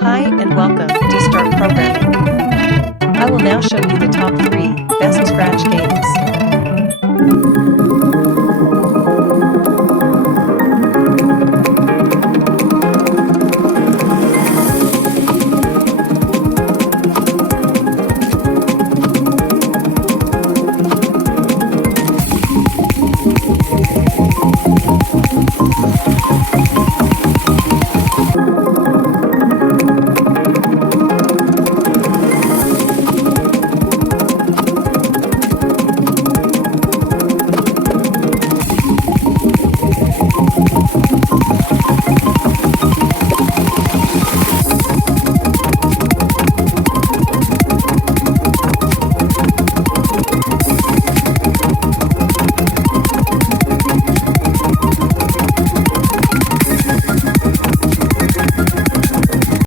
Hi and welcome to Start Programming. I will now show you the top 3 best Scratch games.